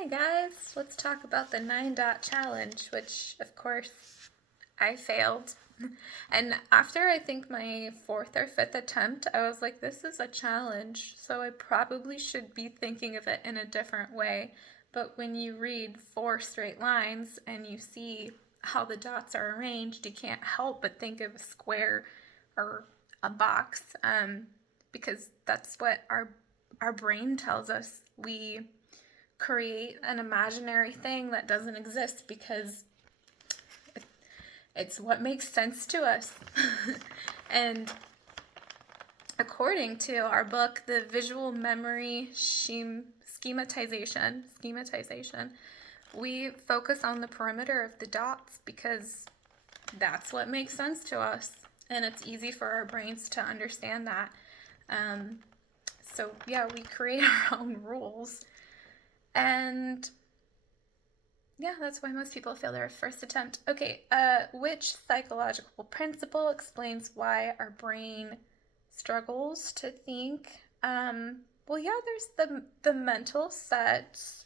Hi guys, let's talk about the 9 dot challenge, which of course I failed. And after I think my 4th or 5th attempt, I was like, this is a challenge, so I probably should be thinking of it in a different way. But when you read 4 straight lines and you see how the dots are arranged, you can't help but think of a square or a box, because that's what our brain tells us. We create an imaginary thing that doesn't exist because it's what makes sense to us. And according to our book, the visual memory schematization, we focus on the perimeter of the dots because that's what makes sense to us. And it's easy for our brains to understand that. So yeah, we create our own rules. And yeah, that's why most people fail their first attempt. Okay, which psychological principle explains why our brain struggles to think? Well, yeah, there's the mental sets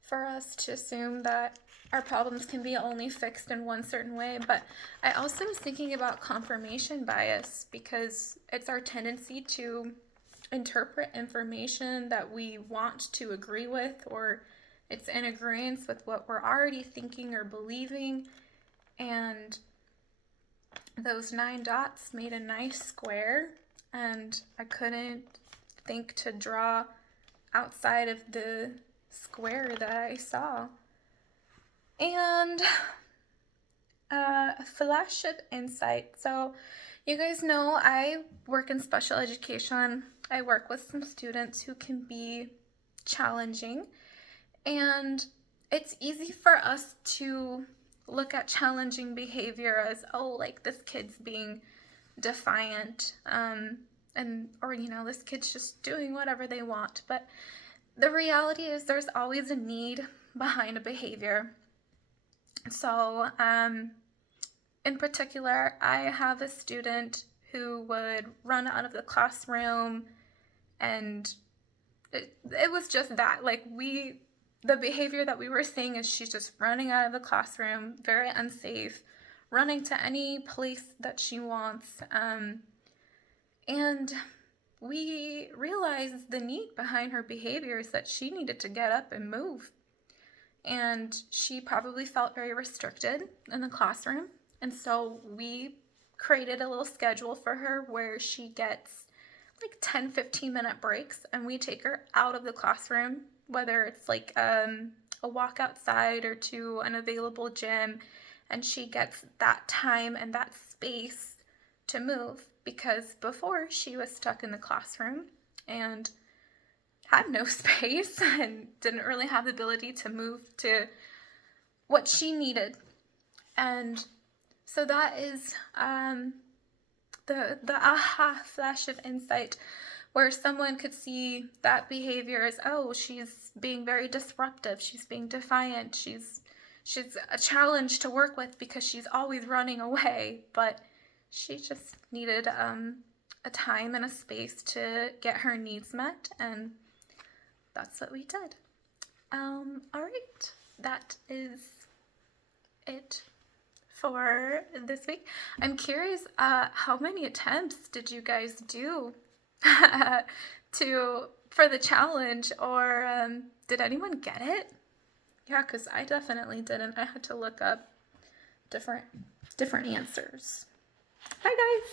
for us to assume that our problems can be only fixed in one certain way. But I also was thinking about confirmation bias because it's our tendency to interpret information that we want to agree with, or it's in agreement with what we're already thinking or believing. And those 9 dots made a nice square, and I couldn't think to draw outside of the square that I saw. And a flash of insight. So you guys know I work in special education. I work with some students who can be challenging, and it's easy for us to look at challenging behavior as, oh, like this kid's being defiant, or this kid's just doing whatever they want. But the reality is there's always a need behind a behavior. So in particular, I have a student who would run out of the classroom, and it was just that. Like, the behavior that we were seeing is she's just running out of the classroom, very unsafe, running to any place that she wants. And we realized the need behind her behavior is that she needed to get up and move. And she probably felt very restricted in the classroom. And so we created a little schedule for her where she gets like 10-15 minute breaks, and we take her out of the classroom, whether it's like a walk outside or to an available gym, and she gets that time and that space to move, because before she was stuck in the classroom and had no space and didn't really have the ability to move to what she needed. And so that is the aha flash of insight, where someone could see that behavior as, oh, she's being very disruptive, she's being defiant, she's a challenge to work with because she's always running away. But she just needed a time and a space to get her needs met, and that's what we did. All right, that is it for this week. I'm curious, how many attempts did you guys do for the challenge, or did anyone get it? Yeah, because I definitely didn't. I had to look up different answers. Bye, guys.